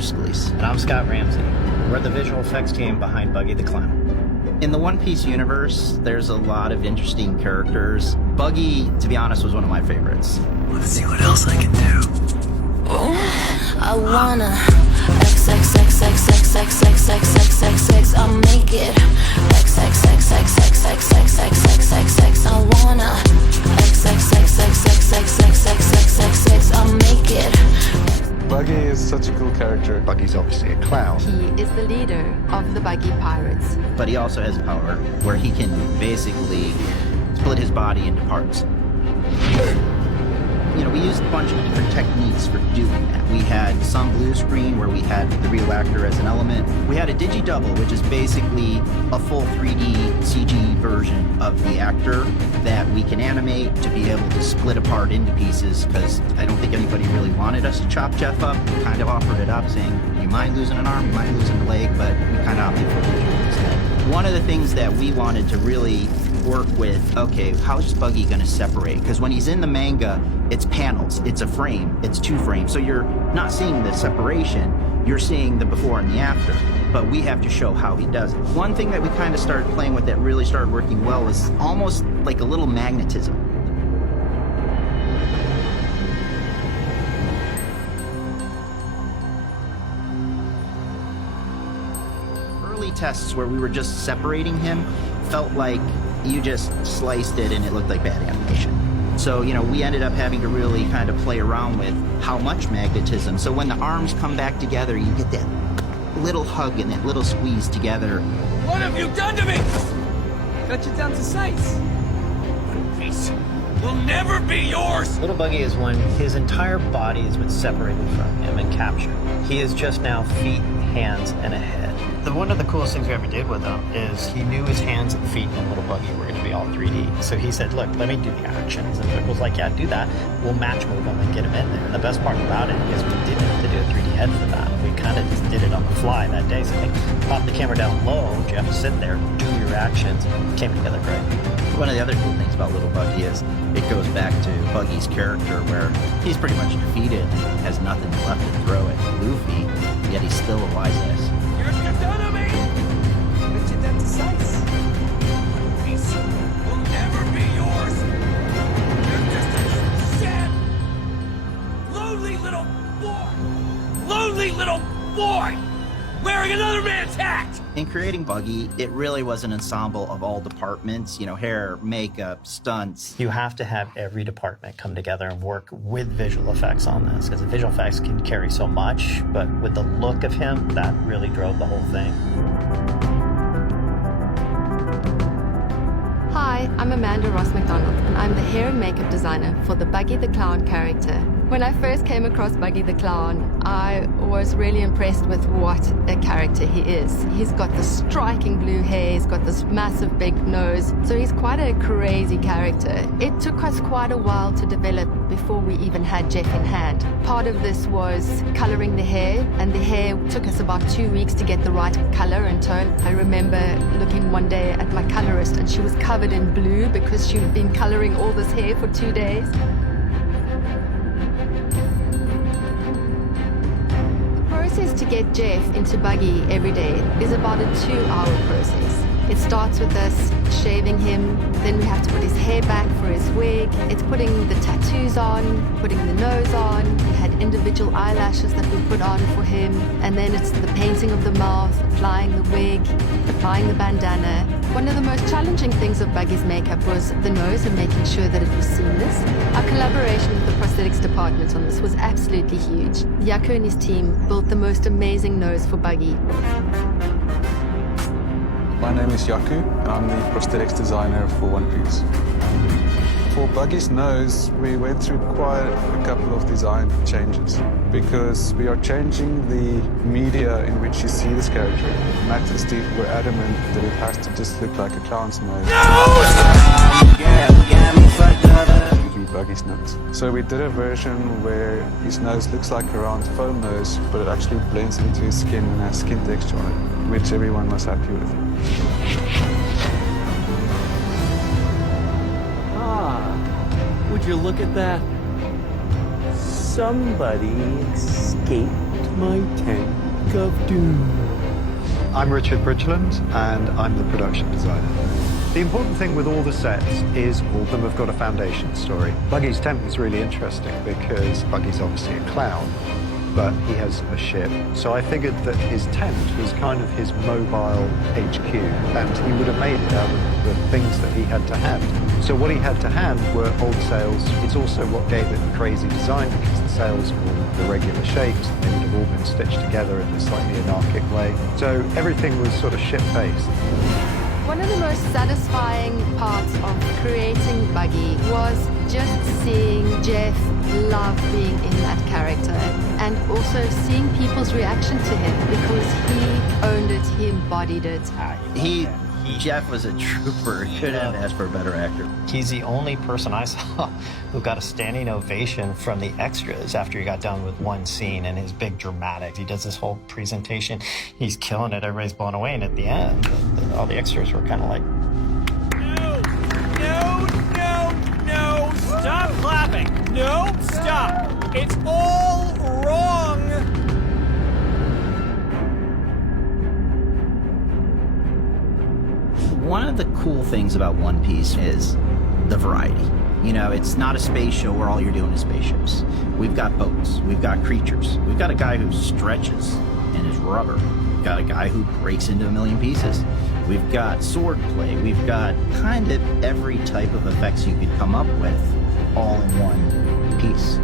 Scalise. And I'm Scott Ramsey. We're the visual effects team behind Buggy the Clown. In the One Piece universe, there's a lot of interesting characters. Buggy, to be honest, was one of my favorites. Let's see what else I can do. I wanna XXXXXXXXXXXXX. I'll make it XXXXXXXXXXX. I wanna XXXXXXXXXXX. I'll make it. Buggy is such a cool character. Buggy's obviously a clown. He is the leader of the Buggy Pirates. But he also has power where he can basically split his body into parts. You know, we used a bunch of different techniques for doing that. We had some blue screen where we had the real actor as an element. We had a digi-double, which is basically a full 3D CG version of the actor that we can animate to be able to split apart into pieces, because I don't think anybody really wanted us to chop Jeff up. We kind of offered it up, saying, you mind losing an arm, you mind losing a leg, but we kind of opted for visual instead. One of the things that we wanted to really work with, okay, how's Buggy gonna separate? Because when he's in the manga, it's panels, it's a frame, it's two frames. So you're not seeing the separation, you're seeing the before and the after. But we have to show how he does it. One thing that we kind of started playing with that really started working well is almost like a little magnetism. Early tests where we were just separating him felt like you just sliced it and it looked like bad animation. So, you know, we ended up having to really kind of play around with how much magnetism. So when the arms come back together, you get that little hug and that little squeeze together. What have you done to me? Cut you down to size. One Piece will never be yours. Little Buggy is when his entire body has been separated from him and captured. He is just now feet, hands, and a head. One of the coolest things we ever did with him is he knew his hands and feet and Little Buggy were going to be all 3D. So he said, look, let me do the actions. And Vic was like, yeah, do that. We'll match move him and get him in there. And the best part about it is we didn't have to do a 3D head for that. We kind of just did it on the fly that day. So like, pop the camera down low, Jeff, sit there, do your actions. It came together great. One of the other cool things about Little Buggy is it goes back to Buggy's character where he's pretty much defeated, has nothing left to throw at Luffy, yet he's still a wise ass. You're done to me. Cut you down to size. One Piece will never be yours. You're just a sad, lonely little boy. Lonely little boy wearing another man's hat. In creating Buggy, it really was an ensemble of all departments, you know, hair, makeup, stunts. You have to have every department come together and work with visual effects on this, because the visual effects can carry so much, but with the look of him, that really drove the whole thing. Hi, I'm Amanda Ross McDonald, and I'm the hair and makeup designer for the Buggy the Clown character. When I first came across Buggy the Clown, I was really impressed with what a character he is. He's got this striking blue hair, he's got this massive big nose, so he's quite a crazy character. It took us quite a while to develop before we even had Jeff in hand. Part of this was coloring the hair, and the hair took us about 2 weeks to get the right color and tone. I remember looking one day at my colorist, and she was covered in blue because she'd been coloring all this hair for 2 days. The process to get Jeff into Buggy every day is about a 2-hour process. It starts with us shaving him, then we have to put his hair back for his wig. It's putting the tattoos on, putting the nose on. We had individual eyelashes that we put on for him. And then it's the painting of the mouth, applying the wig, applying the bandana. One of the most challenging things of Buggy's makeup was the nose and making sure that it was seamless. Our collaboration with the prosthetics department on this was absolutely huge. Yaku and his team built the most amazing nose for Buggy. My name is Yaku, and I'm the prosthetics designer for One Piece. For Buggy's nose, we went through quite a couple of design changes because we are changing the media in which you see this character. Max and Steve were adamant that it has to just look like a clown's nose. Buggy's nose. So we did a version where his nose looks like a round foam nose, but it actually blends into his skin and has skin texture on it, which everyone was happy with. Would you look at that? Somebody escaped my tank of doom. I'm Richard Bridgeland, and I'm the production designer. The important thing with all the sets is all of them have got a foundation story. Buggy's tent was really interesting because Buggy's obviously a clown, but he has a ship. So I figured that his tent was kind of his mobile HQ, and he would have made it out of the things that he had to hand. So what he had to hand were old sails. It's also what gave it the crazy design, because the sails were all irregular shapes, and they would have all been stitched together in a slightly anarchic way. So everything was sort of ship-based. One of the most satisfying parts of creating Buggy was just seeing Jeff love being in that character, and also seeing people's reaction to him, because he owned it, he embodied it. Jeff was a trooper. Couldn't have asked for a better actor. He's the only person I saw who got a standing ovation from the extras after he got done with one scene and his big dramatic. He does this whole presentation. He's killing it. Everybody's blown away. And at the end, all the extras were kind of like, No! Stop clapping! No, stop! It's all wrong! One of the cool things about One Piece is the variety. You know, it's not a space show where all you're doing is spaceships. We've got boats, we've got creatures, we've got a guy who stretches and is rubber, we've got a guy who breaks into a million pieces, we've got sword play, we've got kind of every type of effects you could come up with all in one piece.